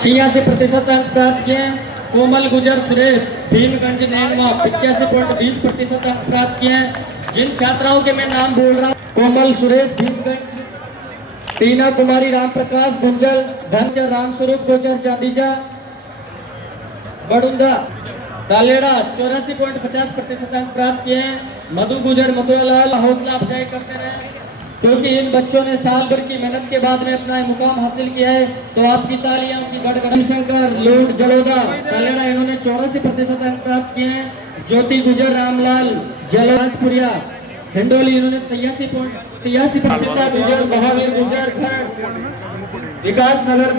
86% अंक प्राप्त किए। कोमल गुजर सुरेश भीमगंज नैनवा 85.20% अंक प्राप्त किए। जिन छात्राओं के मैं नाम बोल रहा हूँ, कोमल सुरेश भीमगंज, टीना कुमारी राम प्रकाश गुंजल, धनचर रामस्वरूप गोचर चांदीजा बड़ुंदा तालेड़ा 84.50% अंक प्राप्त किए। मधु गुजर मधुरालाल हौसला अफजाई करते रहे, क्योंकि इन बच्चों ने साल भर की मेहनत के बाद में अपना मुकाम हासिल किया है, तो आपकी तालियां उनकी गड़गड़। शंकर लूट जलोदा तालेड़ा, इन्होंने 84% अंक प्राप्त किए हैं। ज्योति गुजर रामलाल जलाजपुरिया हिंडोली, इन्होंने 83% गुजर महावीर गुजर विकास नगर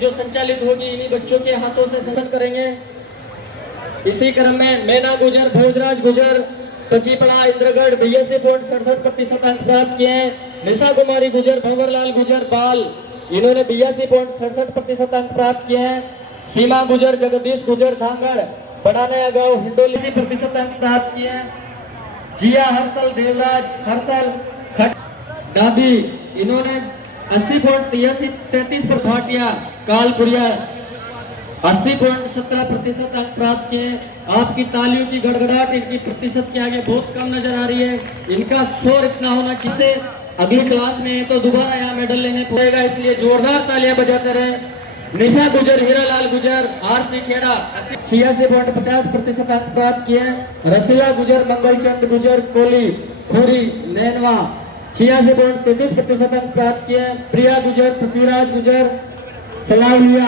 जो संचालित होगी इन्हीं बच्चों के हाथों से संपन्न करेंगे। इसी क्रम में मैना गुजर भोजराज गुजर पचीपड़ा इंद्रगढ़ 82.67% अंक प्राप्त किए हैं। निशा कुमारी गुजर भंवरलाल गुजर बाल, इन्होंने 82.67% अंक प्राप्त किए हैं। सीमा गुजर जगदीश गुजर धांगड़ बड़ा नया गांव हिंडोली 80% अंक प्राप्त किए हैं। जिया हर्षल देवराज हर्षल डाबी, इन्होंने 80.33 पर भाटिया कालपुरिया 80.17% अंक प्राप्त किए। आपकी तालियों की गड़गड़ाहट इनकी प्रतिशत के आगे बहुत कम नजर आ रही है। इनका शोर इतना होना चाहिए, अगली क्लास में तो दोबारा यहाँ मेडल लेने पड़ेगा, इसलिए जोरदार तालियां बजाते रहे। निशा गुजर हीरालाल गुजर आरसी खेड़ा 86.50% अंक प्राप्त किए। रसीला गुजर मंगलचंद गुजर कोली खोरी नैनवा 86.33% अंक प्राप्त किए। प्रिया गुजर पृथ्वीराज गुजर सलाउलिया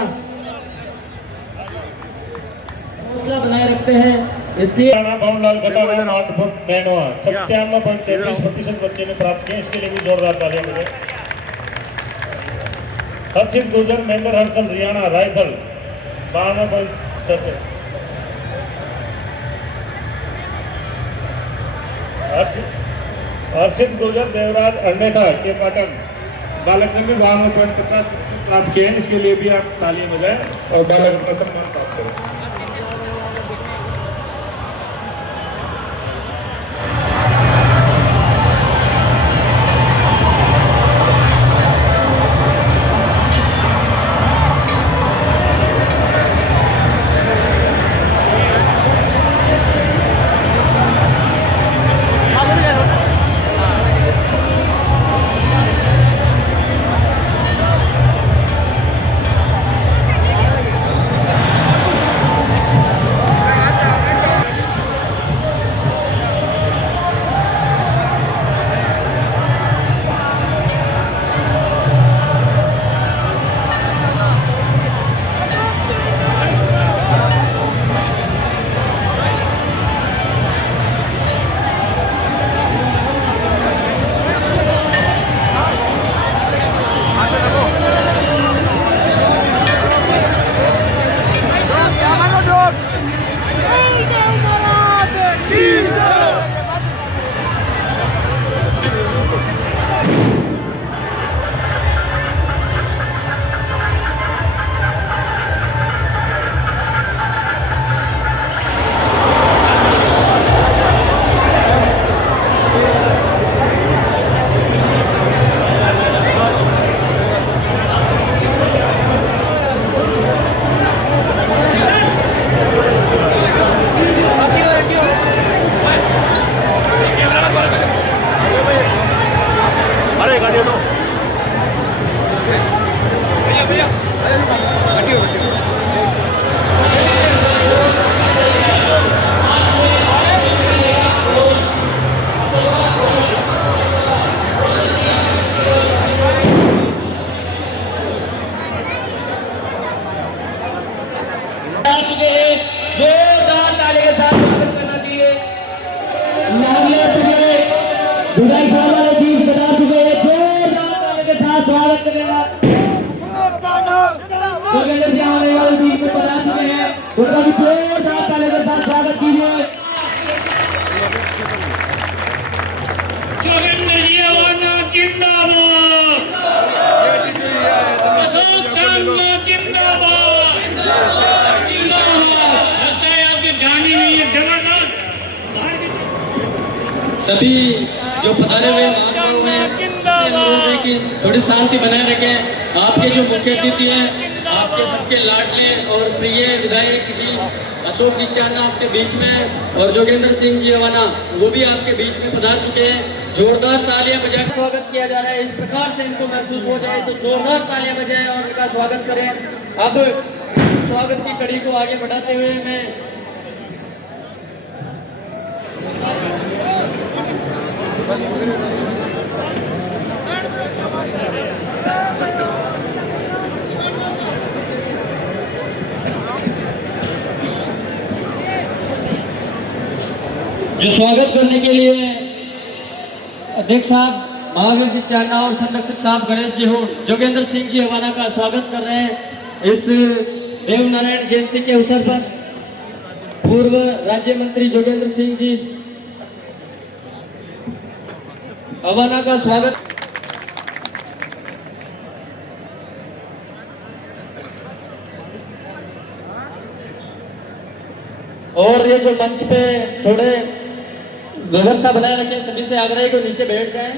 हौसला बनाए रखते हैं, इसलिए 97.33% बच्चे ने प्राप्त किए, इसके लिए भी जोरदार तालियां बजाएं। हर्षित गुजर मेंबर हर्षल हरियाणा राइफल 52.67। हर्षित गुजर देवराज अंडेटा के पाटन बालक ने 52.50 प्राप्त किए, इसके लिए भी आप तालियां बजाएं और बालक का सम्मान प्राप्त करें। सभी जो पधारे हुए महानुभाव हैं, कि थोड़ी शांति बनाए रखें। आपके जो मुख्य अतिथि हैं, आप आपके सबके लाडले और प्रिय विधायक जी अशोक जी चांदा आपके बीच में, और जोगेंद्र सिंह जी अवाना वो भी आपके बीच में पधार चुके हैं। जोरदार तालियां बजाकर स्वागत किया जा रहा है। इस प्रकार से इनको महसूस हो जाए तो जोरदार तालियां बजाएं और इनका स्वागत करें। अब स्वागत की कड़ी को आगे बढ़ाते हुए मैं जो स्वागत करने के लिए अध्यक्ष साहब महावीर जी चांदा और संरक्षक साहब गणेश जी हो जोगेंद्र सिंह जी हवाना का स्वागत कर रहे हैं। इस देव नारायण जयंती के अवसर पर पूर्व राज्य मंत्री जोगेंद्र सिंह जी हवाना का स्वागत। और ये जो मंच पे थोड़े व्यवस्था बनाए रखें, सभी से आग्रह है कि नीचे बैठ जाएं।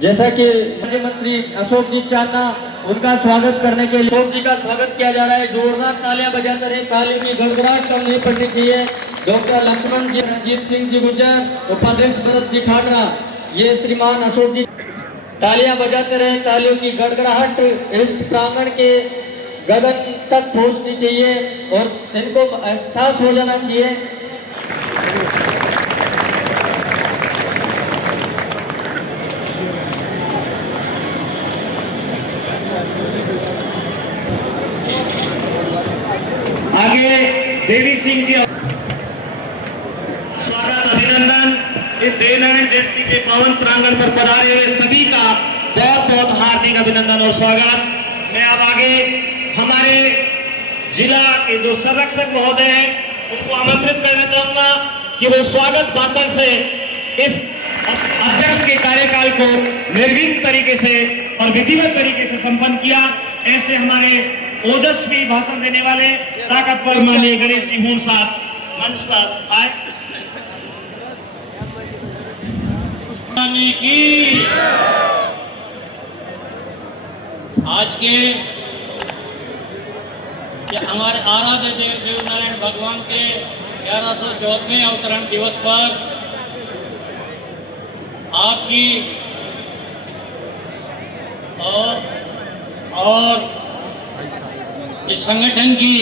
जैसा कि राज्य मंत्री अशोक जी चांदा उनका स्वागत करने के लिए अशोक जी का स्वागत किया जा रहा है। जोरदार तालियां बजाते रहे, ताली की गड़गड़ाहट कम नहीं पड़नी चाहिए। डॉक्टर लक्ष्मण जी, रणजीत सिंह जी गुजर, उपाध्यक्ष भरत जी खाटरा, ये श्रीमान अशोक जी तालियां बजाते रहे। तालियों की गड़गड़ाहट इस प्रांगण के गगन तक पहुंचनी चाहिए और इनको एहसास हो जाना चाहिए। आगे देवी सिंह जी स्वागत अभिनंदन। इस देवनारायण जयंती के पावन प्रांगण पर पधारे हुए सभी का बहुत बहुत हार्दिक अभिनंदन और स्वागत। मैं अब आगे हमारे जिला के जो संरक्षक महोदय हैं उनको आमंत्रित करना चाहूंगा कि वो स्वागत भाषण से इस अध्यक्ष के कार्यकाल को निर्विघ्न तरीके से और विधिवत तरीके से संपन्न किया। ऐसे हमारे ओजस्वी भाषण देने वाले ताकतवर माननीय गणेश जी हून साहब मंच पर आए। की आज के हमारे आराध्य देव नारायण भगवान के 1114वें अवतरण दिवस पर आपकी और इस संगठन की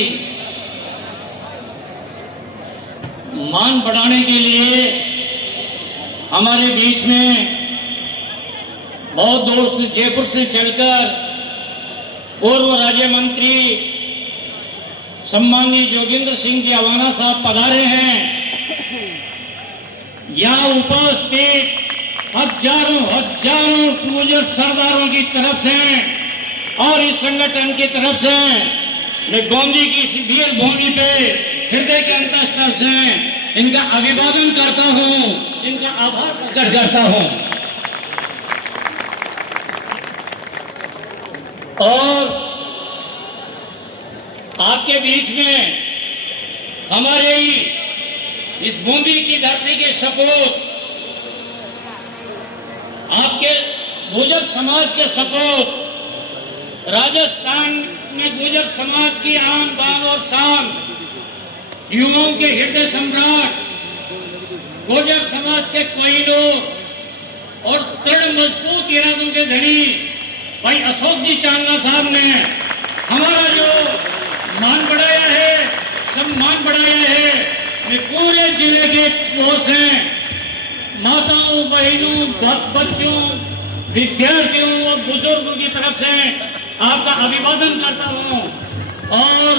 मान बढ़ाने के लिए हमारे बीच में बहुत दूर से जयपुर से चलकर पूर्व राज्य मंत्री सम्माननीय जोगेंद्र सिंह जी अवाना साहब पधारे हैं। यहाँ उपस्थित हजारों सूरज सरदारों की तरफ से और इस संगठन की तरफ से मैं गोंदी की इस वीर भूमि पे हृदय के अंतस्तर से इनका अभिवादन करता हूँ, इनका आभार प्रकट करता हूँ। और आपके बीच में हमारे ही इस बूंदी की धरती के सपूत, आपके गुर्जर समाज के सपूत, राजस्थान में गुर्जर समाज की आन बान और शान, युवाओं के हृदय सम्राट, गुर्जर समाज के कोहिनूर और दृढ़ मजबूत इरादों के धनी भाई अशोक जी चांदा साहब ने हमारा जो मान बढ़ाया है, सम्मान बढ़ाया है। मैं पूरे जिले के ओर से माताओं, बहनों, बच्चों, विद्यार्थियों और बुजुर्गों की तरफ से आपका अभिवादन करता हूँ और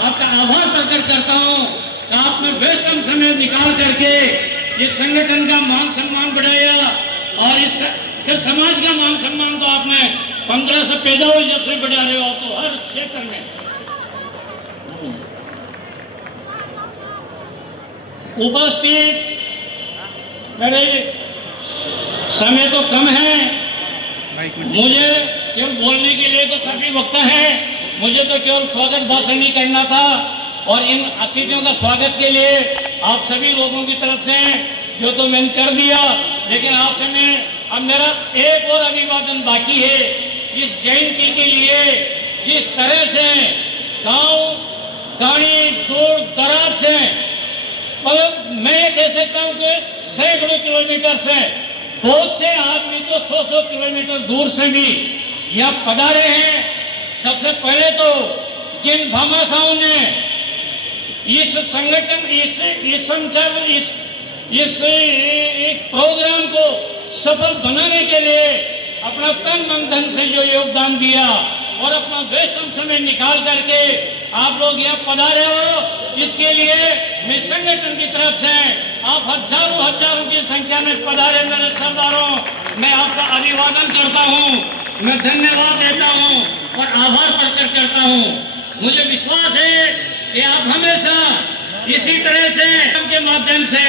आपका आभार प्रकट करता हूँ। आपने व्यस्तम समय निकाल करके इस संगठन का मान सम्मान बढ़ाया और इस समाज का मान सम्मान तो आपने 15 से पैदा हुए जब से बढ़ा रहे हो आप तो हर क्षेत्र में। उपस्थित मेरे समय तो कम है, मुझे केवल बोलने के लिए तो काफी वक्त है, मुझे तो केवल स्वागत भाषण ही करना था और इन अतिथियों का स्वागत के लिए आप सभी लोगों की तरफ से जो तो मैंने कर दिया, लेकिन आपसे मैं अब मेरा एक और अभिवादन बाकी है। इस जयंती के लिए जिस तरह से गांव गाड़ी दूर दराज से, मतलब मैं कह सकता हूँ कि सैकड़ों किलोमीटर से, बहुत से आदमी तो 100-100 किलोमीटर दूर से भी यहाँ पधारे हैं। सबसे पहले तो जिन भामाशाहों ने इस संगठन इस प्रोग्राम को सफल बनाने के लिए अपना तन मन धन से जो योगदान दिया और अपना व्यस्तम समय निकाल करके आप लोग यहाँ पधारे हो, इसके लिए मैं संगठन की तरफ से आप हजारों की संख्या में पधारे मेरे सरदारों, मैं आपका अभिवादन करता हूँ, मैं धन्यवाद देता हूँ और आभार प्रकट करता हूँ। मुझे विश्वास है कि आप हमेशा इसी तरह से के माध्यम से,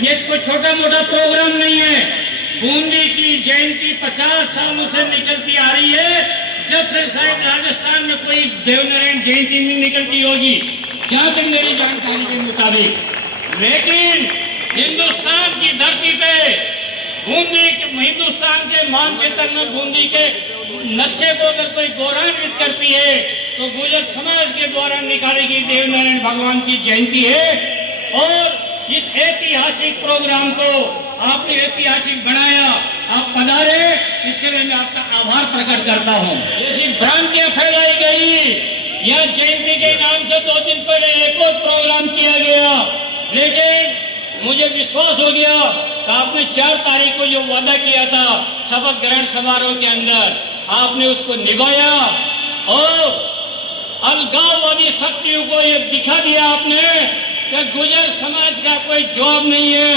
ये कोई छोटा मोटा प्रोग्राम नहीं है, बूंदी की जयंती 50 सालों से निकलती आ रही है, जब से शायद राजस्थान में कोई देवनारायण जयंती नहीं निकलती होगी, जहां तक मेरी जानकारी के मुताबिक। लेकिन हिंदुस्तान की धरती पे हिंदुस्तान के मानचित्र में बूंदी के नक्शे को अगर कोई गौरवान्वित करती है तो गुर्जर समाज के द्वारा निकाली गई देवनारायण भगवान की जयंती है। और इस ऐतिहासिक प्रोग्राम को आपने ऐतिहासिक बनाया, आप पधारे, इसके लिए मैं आपका आभार प्रकट करता हूँ। ऐसी भ्रांतियां फैलाई गई, यह जयंती के नाम से 2 दिन पहले एक और प्रोग्राम किया गया, लेकिन मुझे विश्वास हो गया कि आपने 4 तारीख को जो वादा किया था शपथ ग्रहण समारोह के अंदर, आपने उसको निभाया और अलगाववादी शक्तियों को ये दिखा दिया आपने कि गुर्जर समाज का कोई जवाब नहीं है।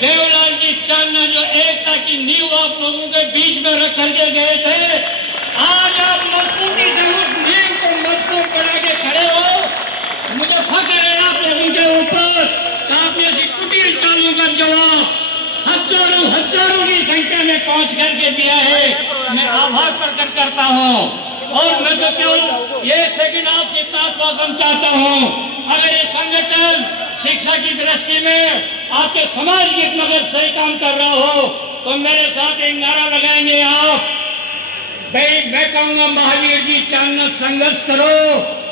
देवलाल जी चांदना जो एकता की नींव आप लोगों के बीच में रख करके गए थे, आज आप मजबूती से उस नींव को मजबूत बना के खड़े हो। मुझे फख्र है आप लोगों के ऊपर, आपने ऐसी कुटिल चालों का जवाब हजारों की संख्या में पहुंच करके दिया है। मैं आभार प्रकट करता हूं और मैं तो केवल 1 सेकंड आपसे इतना आश्वासन चाहता हूं, अगर ये संगठन शिक्षा की दृष्टि में आपके समाज के मगर सही काम कर रहा हो तो मेरे साथ एक नारा लगाएंगे आप, भाई मैं कहूंगा महावीर जी चांदना संघर्ष करो,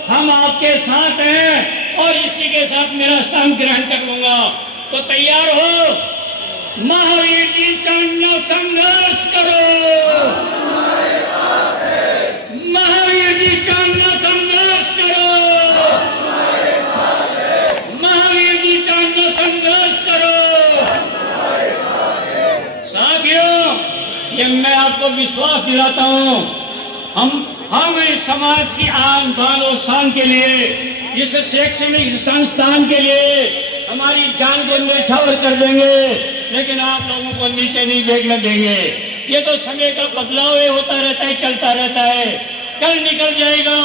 हम आपके साथ हैं और इसी के साथ मेरा स्थान ग्रहण कर लूंगा। तो तैयार हो, महावीर जी चांदना संघर्ष करो, महावीर जी चांदना संघर्ष करो, महावीर जी चांदना संघर्ष करो। साथियों, ये मैं आपको विश्वास दिलाता हूं, हम इस समाज की आन बान और शान के लिए, इस शैक्षणिक संस्थान के लिए हमारी जान को न्यौछावर कर देंगे, लेकिन आप लोगों को नीचे नहीं देखने देंगे। ये तो समय का बदलाव होता रहता है, चलता रहता है, कल निकल जाएगा,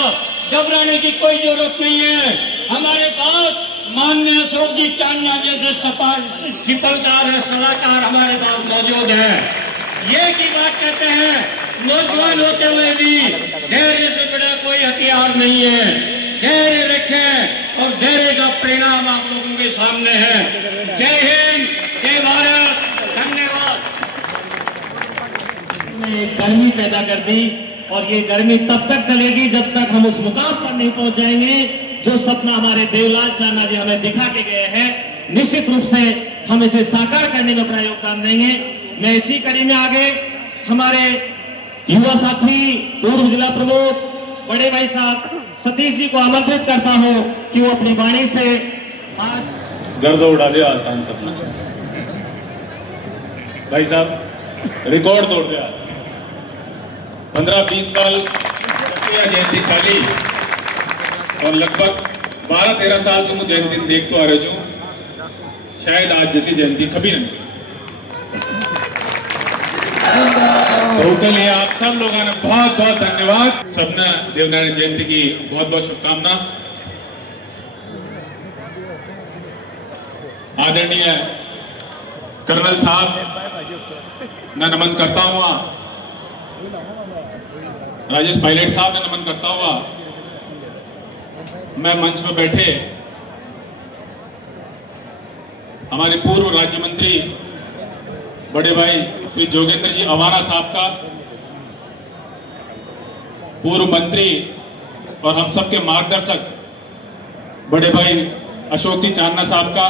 घबराने की कोई जरूरत नहीं है। हमारे पास माननीय अशोक जी चांदना जैसे सिपलदार सलाहकार हमारे पास मौजूद है। ये की बात कहते हैं, नौजवान होते हुए भी धैर्य से बड़ा कोई हथियार नहीं है। धैर्य रखें और धैर्य का परिणाम आप लोगों के सामने है। जय हिंद, जय भारत, धन्यवाद। गर्मी पैदा कर दी और ये गर्मी तब तक चलेगी जब तक हम उस मुकाम पर नहीं पहुंच जाएंगे जो सपना हमारे देवलाल चांदना जी हमें दिखा के गए हैं। निश्चित रूप से हम इसे साकार करने में अपना योगदान देंगे। मैं इसी कड़ी में आगे हमारे युवा साथी, पूर्व जिला प्रमुख बड़े भाई साहब सतीश जी को आमंत्रित करता हूं कि वो अपनी वाणी से आज गर्द उड़ा दिया आस्थान सपना। भाई साहब रिकॉर्ड तोड़ दिया। 15-20 साल जयंती चाली और लगभग 12-13 साल से मुझे जयंती देख तो आ रहे जो शायद आज जैसी जयंती कभी नहीं। तो के लिए आप सब लोगों ने बहुत बहुत धन्यवाद। सबने देवनारायण जयंती की बहुत बहुत शुभकामना। आदरणीय कर्नल साहब मैं नमन करता हुआ, राजेश पायलट साहब ने नमन करता हुआ मैं मंच में बैठे हमारे पूर्व राज्य मंत्री बड़े भाई श्री जोगेंद्र जी अवाना साहब का पूर्व मंत्री और हम सबके मार्गदर्शक बड़े भाई अशोक जी चांदना साहब का,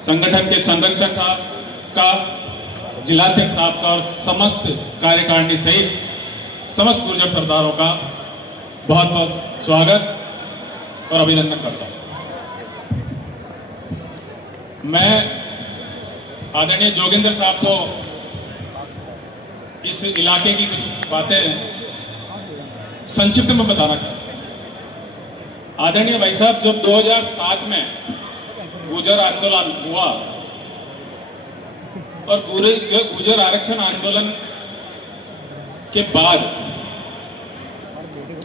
संगठन के संरक्षक साहब का, जिलाध्यक्ष साहब का और समस्त कार्यकारिणी सहित समस्त गुर्जर सरदारों का बहुत बहुत स्वागत और अभिनंदन करता हूं। मैं आदरणीय जोगिंदर साहब को इस इलाके की कुछ बातें संक्षिप्त में बताना चाहता हूं। आदरणीय भाई साहब, जब 2007 में गुर्जर आंदोलन हुआ और गुर्जर आरक्षण आंदोलन के बाद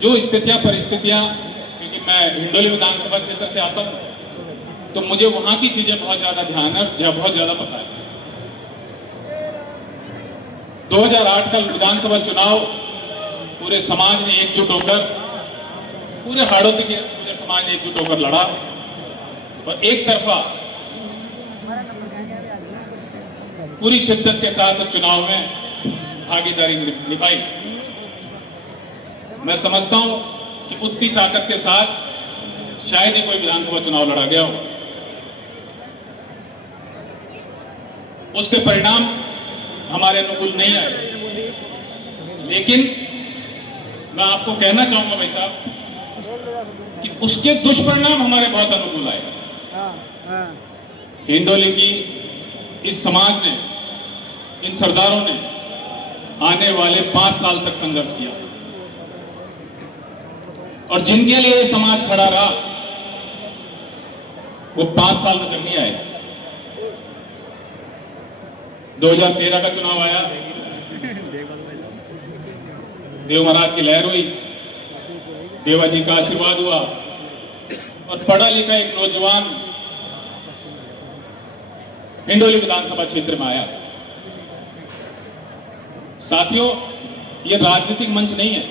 जो स्थितियां परिस्थितियां, क्योंकि मैं हिंडोली विधानसभा क्षेत्र से आता हूं तो मुझे वहां की चीजें बहुत ज्यादा ध्यान है, बहुत ज्यादा पता है। 2008 का विधानसभा चुनाव पूरे समाज ने एकजुट होकर, पूरे हाड़ौती के गुर्जर समाज ने एकजुट होकर लड़ा और एक तरफा पूरी शिद्दत के साथ चुनाव में भागीदारी निभाई। मैं समझता हूं कि उतनी ताकत के साथ शायद ही कोई विधानसभा चुनाव लड़ा गया हो। उसके परिणाम हमारे अनुकूल नहीं आए, लेकिन मैं आपको कहना चाहूंगा भाई साहब कि उसके दुष्परिणाम हमारे बहुत अनुकूल आए। हिंडोली की इस समाज ने, इन सरदारों ने आने वाले 5 साल तक संघर्ष किया और जिनके लिए ये समाज खड़ा रहा वो 5 साल में तक नहीं आए। 2013 का चुनाव आया, देव महाराज की लहर हुई, देवा जी का आशीर्वाद हुआ और पढ़ा लिखा एक नौजवान हिंडोली विधानसभा क्षेत्र में आया। साथियों, यह राजनीतिक मंच नहीं है,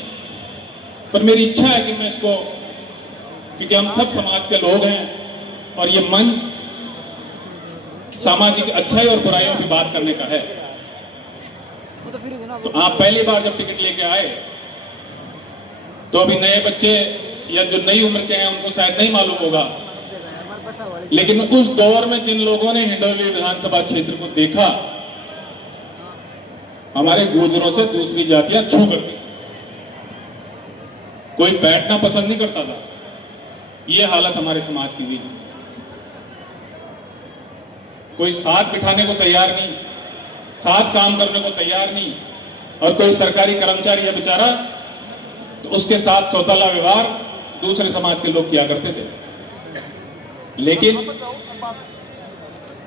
पर मेरी इच्छा है कि मैं इसको, क्योंकि हम सब समाज के लोग हैं और ये मंच सामाजिक अच्छाई और बुराइयों की बात करने का है। तो आप पहली बार जब टिकट लेके आए तो अभी नए बच्चे या जो नई उम्र के हैं उनको शायद नहीं मालूम होगा, लेकिन उस दौर में जिन लोगों ने हिंडोली विधानसभा क्षेत्र को देखा, हमारे गुर्जरों से दूसरी जातियां छू करती, कोई बैठना पसंद नहीं करता था। यह हालत हमारे समाज की हुई। कोई साथ बिठाने को तैयार नहीं, साथ काम करने को तैयार नहीं, और कोई सरकारी कर्मचारी है बेचारा तो उसके साथ सौतेला व्यवहार दूसरे समाज के लोग किया करते थे। लेकिन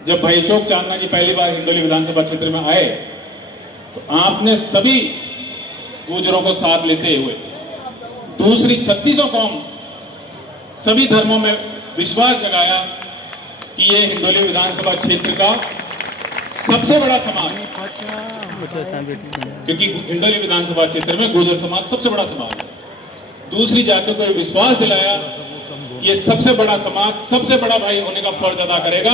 जब भाई अशोक चांदना जी पहली बार हिंडोली विधानसभा क्षेत्र में आए तो आपने सभी गुर्जरों को साथ लेते हुए दूसरी 36 कौम, सभी धर्मों में विश्वास जगाया कि ये हिंडोली विधानसभा क्षेत्र का सबसे बड़ा समाज, क्योंकि हिंडोली विधानसभा क्षेत्र में गुर्जर समाज सबसे बड़ा समाज है। दूसरी जातियों को विश्वास दिलाया कि ये सबसे बड़ा समाज, सबसे बड़ा भाई होने का फर्ज अदा करेगा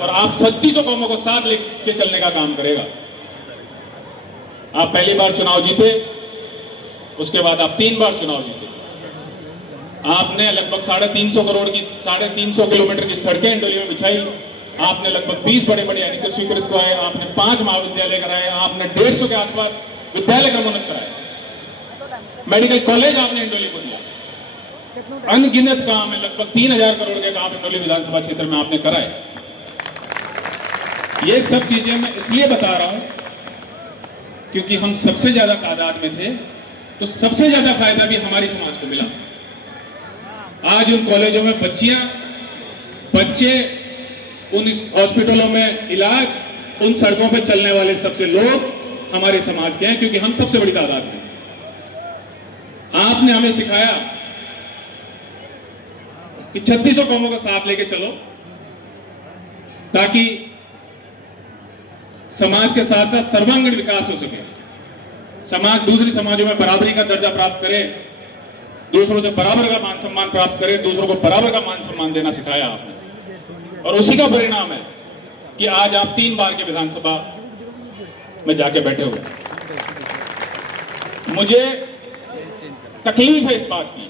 और आप 36 कौमों को साथ लेके चलने का काम करेगा। आप पहली बार चुनाव जीते, उसके बाद आप 3 बार चुनाव जीते। आपने लगभग 350 किलोमीटर की सड़कें हिंडोली में बिछाई। आपने लगभग 20 बड़े बड़े यानी कि स्वीकृत कराए। आपने 5 महाविद्यालय कराए। आपने 150 के आसपास विद्यालय क्रमोन्नत कराए। मेडिकल कॉलेज आपने हिंडोली को दिया। अनगिनत काम है, लगभग 3000 करोड़ के काम हिंडोली विधानसभा क्षेत्र में आपने कराए। ये सब चीजें मैं इसलिए बता रहा हूं क्योंकि हम सबसे ज्यादा तादाद में थे, तो सबसे ज्यादा फायदा भी हमारी समाज को मिला। आज उन कॉलेजों में बच्चे, उन हॉस्पिटलों में इलाज, उन सड़कों पर चलने वाले सबसे लोग हमारे समाज के हैं, क्योंकि हम सबसे बड़ी तादाद में। आपने हमें सिखाया कि 36 कौमों को साथ लेके चलो, ताकि समाज के साथ साथ सर्वांगीण विकास हो सके। समाज दूसरी समाजों में बराबरी का दर्जा प्राप्त करे, दूसरों से बराबर का मान सम्मान प्राप्त करे, दूसरों को बराबर का मान सम्मान देना सिखाया आपने। और उसी का परिणाम है कि आज आप 3 बार के विधानसभा में जाके बैठे हुए। मुझे तकलीफ है इस बात की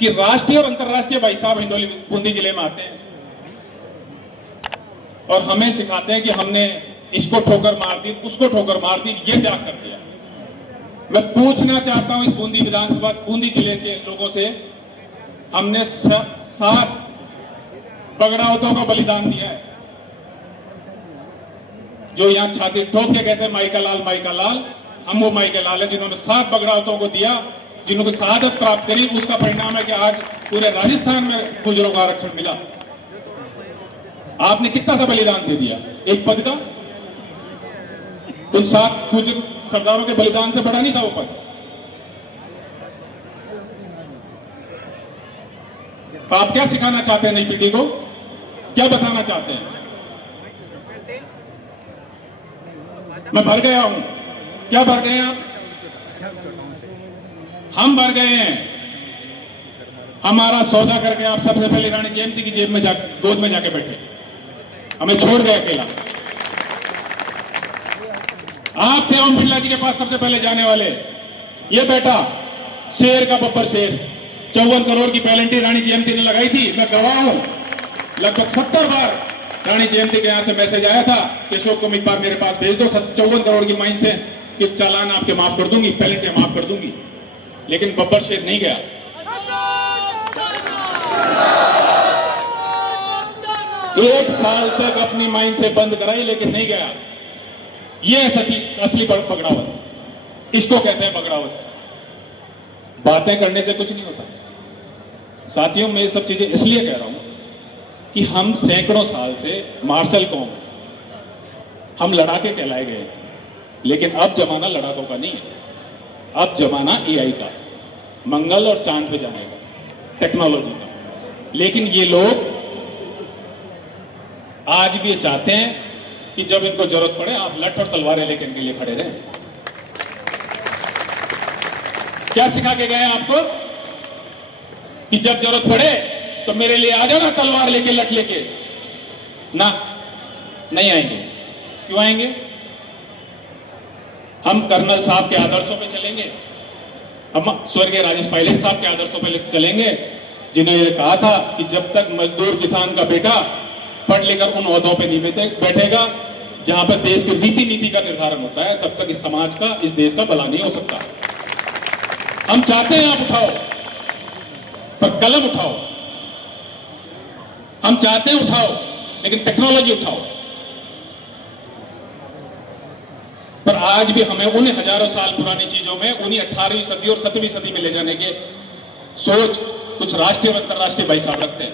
कि राष्ट्रीय और अंतर्राष्ट्रीय भाई साहब हिंडोली बूंदी जिले में आते हैं और हमें सिखाते हैं कि हमने इसको ठोकर मार दी, उसको ठोकर मार दी, ये त्याग कर दिया। मैं पूछना चाहता हूं इस बूंदी विधानसभा बूंदी जिले के लोगों से, हमने 7 बगड़ावतों का बलिदान दिया है। जो यहां छाती ठोक के कहते हैं माइका लाल, हम वो माइका लाल है जिन्होंने 7 बगड़ावतों को दिया, जिन्होंने शहादत प्राप्त करी। उसका परिणाम है कि आज पूरे राजस्थान में गुजरों का आरक्षण मिला। आपने कितना सा बलिदान दे दिया एक पद का? उन 7 गुजर सरदारों के बलिदान से बड़ा नहीं था वो पद। तो आप क्या सिखाना चाहते हैं नई पीढ़ी को, क्या बताना चाहते हैं? मैं भर गया हूं, क्या भर गए आप? हम भर गए हैं। हमारा सौदा करके आप सबसे पहले रानी जयंती की जेब में गोद में जाके बैठे, हमें छोड़ गए अकेला। आप थे ओम बिरला जी के पास सबसे पहले जाने वाले। ये बेटा शेर का बब्बर शेर, 54 करोड़ की पेनल्टी रानी जयंती ने लगाई थी। मैं गवाह हूं, लगभग 70 बार रानी जयंती के यहां से मैसेज आया था कि अशोक को एक बार मेरे पास भेज दो 54 करोड़ की माइन से कि चालान आपके माफ कर दूंगी, पेनल्टी माफ कर दूंगी। लेकिन बब्बर शेर नहीं गया। एक साल तक अपनी माइन से बंद कराई लेकिन नहीं गया। यह असली बगड़ावत, इसको कहते हैं बगड़ावत। बातें करने से कुछ नहीं होता साथियों। मैं ये सब चीजें इसलिए कह रहा हूं कि हम सैकड़ों साल से मार्शल कौम, हम लड़ाके कहलाए गए, लेकिन अब जमाना लड़ाकों का नहीं है। अब जमाना एआई का, मंगल और चांद पे जाने का, टेक्नोलॉजी का। लेकिन ये लोग आज भी चाहते हैं कि जब इनको जरूरत पड़े आप लठ और तलवारें लेकर इनके लिए खड़े रहें। क्या सिखा के गए आपको कि जब जरूरत पड़े तो मेरे लिए आ जाना तलवार लेके, लठ लेके? ना, नहीं आएंगे। क्यों आएंगे? हम कर्नल साहब के आदर्शों पे चलेंगे, हम स्वर्गीय राजेश पायलट साहब के आदर्शों पे चलेंगे, जिन्होंने ये कहा था कि जब तक मजदूर किसान का बेटा पढ़ लेकर उन ओहदों पे नहीं बैठेगा जहां पर देश की रीति नीति का निर्धारण होता है, तब तक इस समाज का, इस देश का भला नहीं हो सकता। हम चाहते हैं आप उठाओ, पर कलम उठाओ। हम चाहते हैं उठाओ, लेकिन टेक्नोलॉजी उठाओ। पर आज भी हमें उन्हें हजारों साल पुरानी चीजों में, उन्हीं 18वीं सदी और 17वीं सदी में ले जाने के सोच कुछ राष्ट्रीय और अंतर्राष्ट्रीय भाई साहब रखते हैं।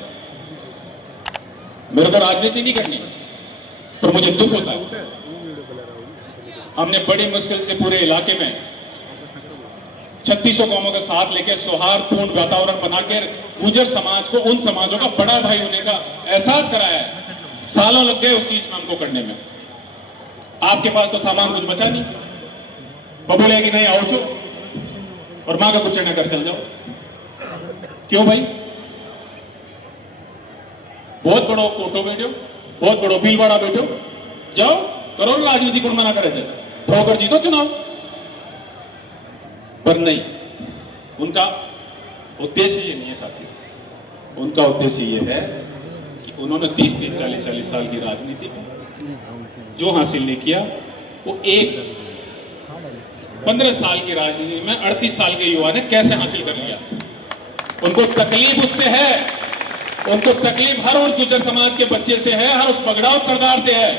मेरे को राजनीति नहीं करनी, पर मुझे दुख होता है। हमने बड़ी मुश्किल से पूरे इलाके में 3600 कौमों के साथ लेकर सौहार्दपूर्ण वातावरण बनाकर गुर्जर समाज को उन समाजों का बड़ा भाई होने का एहसास कराया है। सालों लग गए उस चीज में हमको करने में। आपके पास तो सामान कुछ बचा नहीं, वो बोले कि नहीं आओ चुप और मां का कुछ न कर चल जाओ। क्यों भाई? बहुत बड़ो कोटो बैठो, बहुत बड़ो बिल बड़ा बैठो, जाओ करो राजनीति को मना करे थे, ठोकर जीतो चुनाव। पर नहीं, उनका उद्देश्य ये नहीं है साथियों। उनका उद्देश्य ये है कि उन्होंने 30-30, 40-40 साल की राजनीति जो हासिल नहीं किया, वो एक 15 साल की राजनीति में 38 साल के युवा ने कैसे हासिल कर लिया। उनको तकलीफ उससे है, उनको तकलीफ हर उस गुर्जर समाज के बच्चे से है, हर उस बगड़ाव सरदार से है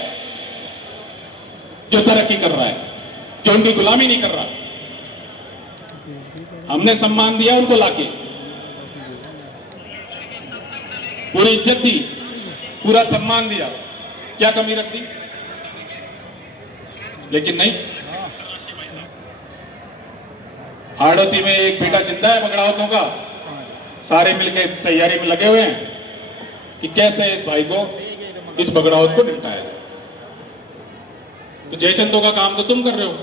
जो तरक्की कर रहा है, जो उनकी गुलामी नहीं कर रहा। हमने सम्मान दिया उनको लाके, पूरी इज्जत दी, पूरा सम्मान दिया, क्या कमी रख दी? लेकिन नहीं। हाड़ोती में एक बेटा जिंदा है बगड़ावतों का, सारे मिलकर तैयारी में लगे हुए हैं कि कैसे इस भाई को, इस बगड़ावत को निपटाया जाए। तो जयचंदों का काम तो तुम कर रहे हो।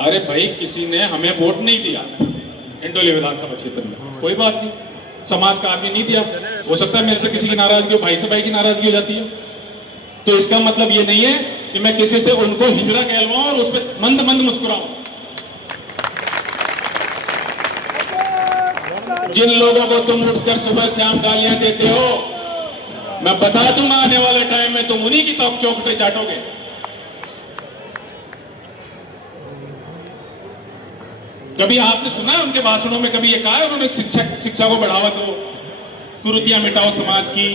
अरे भाई, किसी ने हमें वोट नहीं दिया हिंडोली विधानसभा क्षेत्र में, कोई बात नहीं, समाज का आदमी नहीं दिया। हो सकता है मेरे से किसी की नाराजगी हो, भाई से भाई की नाराजगी हो जाती है, तो इसका मतलब ये नहीं है कि मैं किसी से उनको हिजड़ा कहलवाऊं और उस पर मंद मंद मुस्कुराऊं। जिन लोगों को तुम उठकर सुबह शाम गालियां देते हो, मैं बता दूंगा आने वाले टाइम में तुम उन्हीं की तोक चौकटे चाटोगे। कभी आपने सुना है उनके भाषणों में कभी ये कहा है उन्होंने शिक्षा को बढ़ावा दो, कुरीतियां मिटाओ समाज की,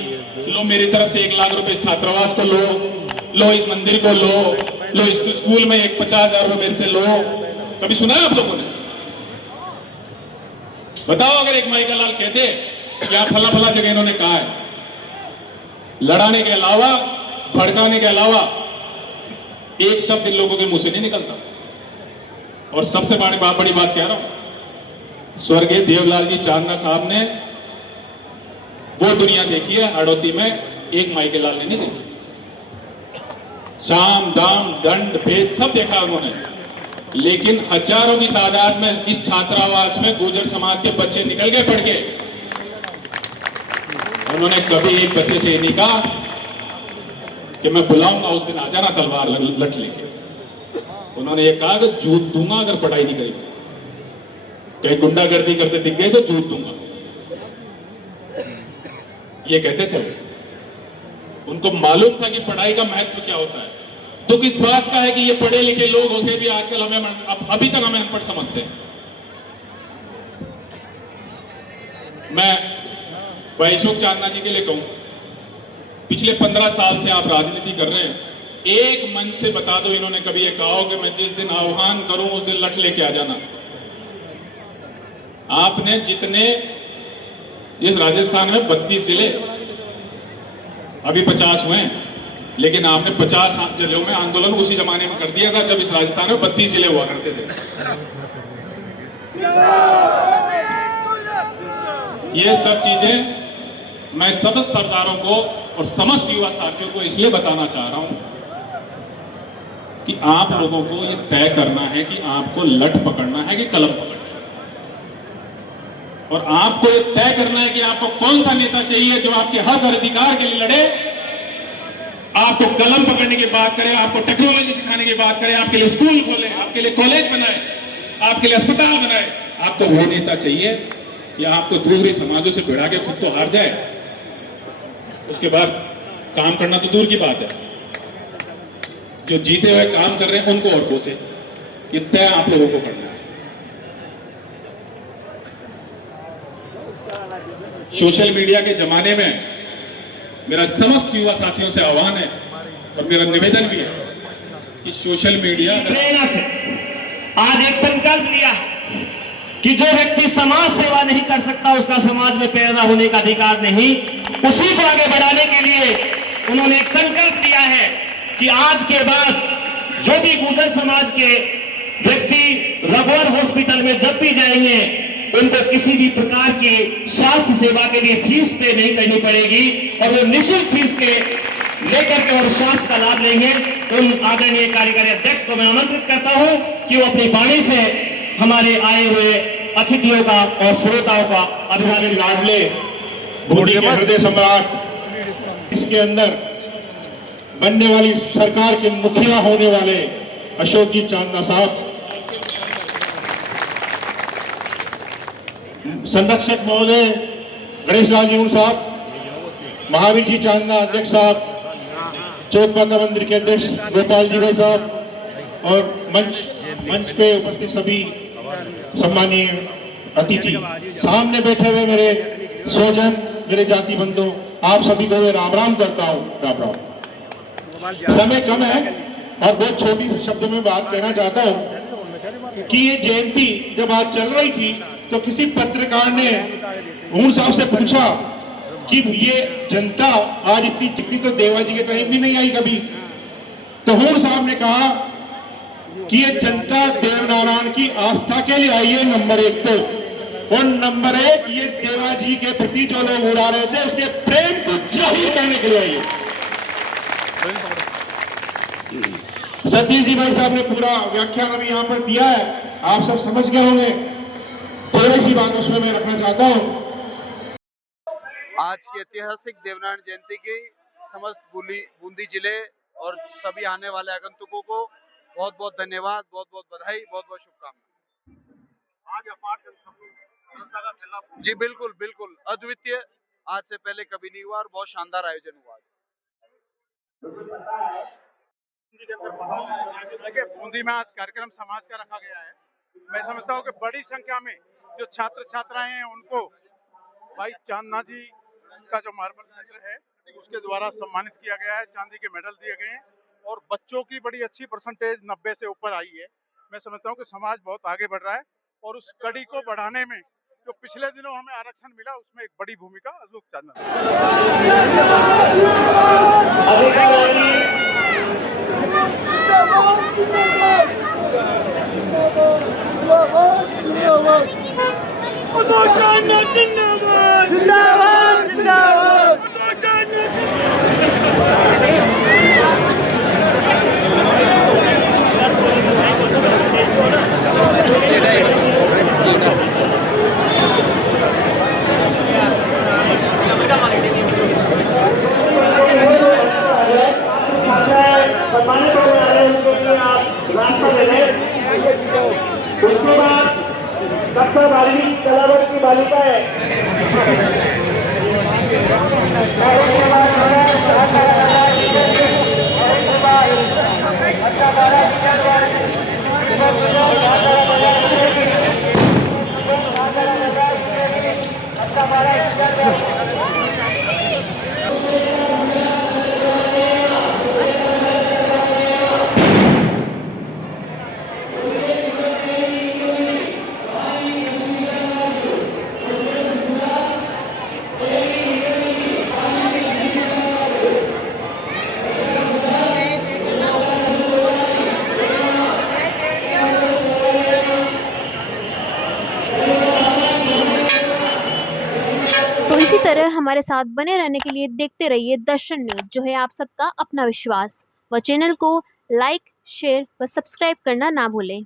लो मेरी तरफ से 1 लाख रुपए इस छात्रावास को लो इस मंदिर को लो इस स्कूल में 50,000 रुपए मेरे से लो? कभी सुना है आप लोगों ने? बताओ अगर एक माइका लाल कहते क्या फला फला जगह इन्होंने कहा है, लड़ाने के अलावा भड़काने के अलावा एक शब्द इन लोगों के मुंह से नहीं निकलता। और सबसे बड़ी बात कह रहा हूं, स्वर्गीय देवलाल जी चांदना साहब ने वो दुनिया देखी है हड़ौती में, एक माइके लाल ने नहीं देखी। साम दाम दंड भेद सब देखा उन्होंने, लेकिन हजारों की तादाद में इस छात्रावास में गुर्जर समाज के बच्चे निकल गए पढ़ के। उन्होंने कभी एक बच्चे से ये नहीं कहा कि मैं बुलाऊंगा उस दिन आ जाना तलवार लठ लेके। उन्होंने ये कहा कि जूत दूंगा अगर पढ़ाई नहीं करेगी, कहीं गुंडागर्दी करते दिख गए तो जूत दूंगा, ये कहते थे। उनको मालूम था कि पढ़ाई का महत्व क्या होता है। दुख इस बात का है कि ये पढ़े लिखे लोग होके भी आजकल हमें अभी तक हमें अनपढ़ समझते हैं। मैं भाई अशोक चांदना जी के लिए कहूं, पिछले 15 साल से आप राजनीति कर रहे हैं, एक मन से बता दो इन्होंने कभी ये कहा हो कि मैं जिस दिन आह्वान करूं उस दिन लठ लेके आ जाना। आपने जितने इस राजस्थान में 32 जिले, अभी 50 हुए हैं, लेकिन आपने 50 जिलों में आंदोलन उसी जमाने में कर दिया था जब इस राजस्थान में 32 जिले हुआ करते थे। ये सब चीजें मैं सब सरदारों को और समस्त युवा साथियों को इसलिए बताना चाह रहा हूं कि आप लोगों को ये तय करना है कि आपको लठ पकड़ना है कि कलम पकड़ना है, और आपको ये तय करना है कि आपको कौन सा नेता चाहिए जो आपके हक और अधिकार के लिए लड़े, आपको कलम पकड़ने की बात करे, आपको टेक्नोलॉजी सिखाने की बात करे, आपके लिए स्कूल खोले, आपके लिए कॉलेज बनाए, आपके लिए अस्पताल बनाए। आपको वो नेता चाहिए या आपको दूसरे समाजों से भिड़ा के खुद तो हार जाए, उसके बाद काम करना तो दूर की बात है, जो जीते हुए काम कर रहे हैं उनको और कोसे। ये तय आप लोगों को करना है। सोशल मीडिया के जमाने में मेरा समस्त युवा साथियों से आह्वान है और मेरा निवेदन भी है कि सोशल मीडिया प्रेरणा से आज एक संकल्प लिया कि जो व्यक्ति समाज सेवा नहीं कर सकता उसका समाज में पैदा होने का अधिकार नहीं, उसी को आगे बढ़ाने के लिए उन्होंने एक संकल्प लिया है कि आज के बाद जो भी गुर्जर समाज के व्यक्ति रघुवर हॉस्पिटल में जब भी जाएंगे उनको किसी भी प्रकार की स्वास्थ्य सेवा के लिए फीस पे नहीं करनी पड़ेगी और वो निःशुल्क फीस के लेकर के और स्वास्थ्य का लाभ लेंगे। उन आदरणीय कार्यकारी अध्यक्ष को मैं आमंत्रित करता हूं कि वो अपनी वाणी से हमारे आए हुए अतिथियों का और श्रोताओं का अभिवादन लाडले बूंदी के हृदय सम्राट, इसके अंदर बनने वाली सरकार के मुखिया होने वाले अशोक जी चांदना साहब, संरक्षक महोदय गणेश लाल जी साहब, महावीर जी चांदना अध्यक्ष साहब, चौक माता मंदिर के अध्यक्ष गोपाल जी भाई साहब और मंच पे उपस्थित सभी सम्मानीय अतिथि, सामने बैठे हुए मेरे स्वजन, मेरे जाति बंधु, आप सभी को मैं राम राम करता हूँ। राम राम। समय कम है और बहुत छोटी सी शब्द में बात कहना चाहता हूँ कि ये जयंती जब आज चल रही थी तो किसी पत्रकार ने हूण साहब से पूछा कि ये जनता आज इतनी चिकनी तो देवाजी के टाइम भी नहीं आई कभी, तो हूण साहब ने कहा कि ये जनता देवनारायण की आस्था के लिए आई है नंबर 1 तो, और नंबर 1 ये देवाजी के प्रति जो लोग उड़ा रहे थे उसके प्रेम को जाहिर करने के लिए आई है। सतीश जी भाई साहब ने पूरा व्याख्यान अभी यहाँ पर दिया है, आप सब समझ गए होंगे, थोड़ी सी बात उसमें मैं रखना चाहता हूँ। आज की ऐतिहासिक देवनारायण जयंती की समस्त बूंदी जिले और सभी आने वाले आगंतुकों को बहुत बहुत धन्यवाद, बहुत बहुत बधाई, बहुत बहुत शुभकामनाएं। आज अपार जनसमूह का फैला जी बिल्कुल बिल्कुल अद्वितीय, आज से पहले कभी नहीं हुआ और बहुत शानदार आयोजन हुआ। देखिए, बूंदी में आज कार्यक्रम समाज का रखा गया है। मैं समझता हूँ कि बड़ी संख्या में जो छात्र छात्राएं हैं उनको भाई चांदना जी का जो मार्बल सेंटर है उसके द्वारा सम्मानित किया गया है, चांदी के मेडल दिए गए हैं और बच्चों की बड़ी अच्छी परसेंटेज 90 से ऊपर आई है। मैं समझता हूँ कि समाज बहुत आगे बढ़ रहा है और उस कड़ी को बढ़ाने में जो पिछले दिनों हमें आरक्षण मिला उसमें एक बड़ी भूमिका अजूक चांदना। उसके बाद कक्षा 12वीं कलावर की बालिकाएं इसी तरह हमारे साथ बने रहने के लिए देखते रहिए दर्शन न्यूज, जो है आप सबका अपना विश्वास। व चैनल को लाइक, शेयर व सब्सक्राइब करना ना भूलें।